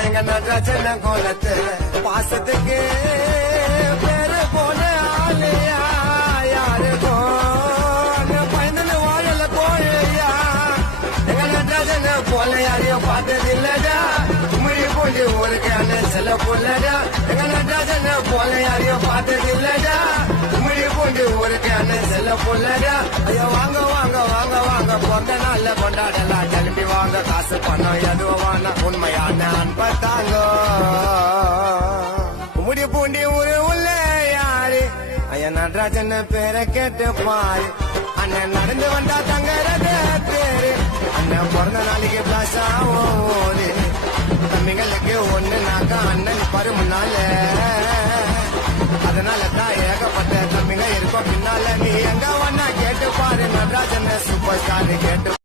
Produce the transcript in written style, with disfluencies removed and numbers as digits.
எங்க நடராஜன கோலத்து பாசத்துக்கு பேரு போன ஆலையா யாருக்கும் பயந்து வாழல கோழையா எங்க நடராஜன போல யாரையும் பார்த்ததில்லடா மொழி போட்டு ஊருக்கு செல்ல போலடா எங்க நடராஜன போல யாரையும் பார்த்ததில்லடா மொழி போட்டு ஊருக்கு செல்ல போலடா ஐயோ வாங்க வாங்க வாங்க வாங்க பிறந்த நாள்ல கொண்டாடலாம் கிளம்பி வாங்க காசு பணம் எதுவான உண்மையான அன்பத்தாங்க முடி பூண்டி ஊரு உள்ள யாரு ஐயா நடராஜன் பேரை கேட்டு பாரு அண்ணன் நடந்து வந்தா தங்கறது பேரு அண்ணன் பிறந்த நாளைக்கு பிளாஸ் ஆகும் தம்பிங்களுக்கு ஒண்ணுனாக்க அண்ணன் பருமுனால அதனால தான் ஏகப்பட்ட தம்பிங்க இருக்கும் பின்னால நீ எங்க வந்தா கேட்டு பாரு நடராஜன் சூப்பர் ஸ்டார் கேட்டு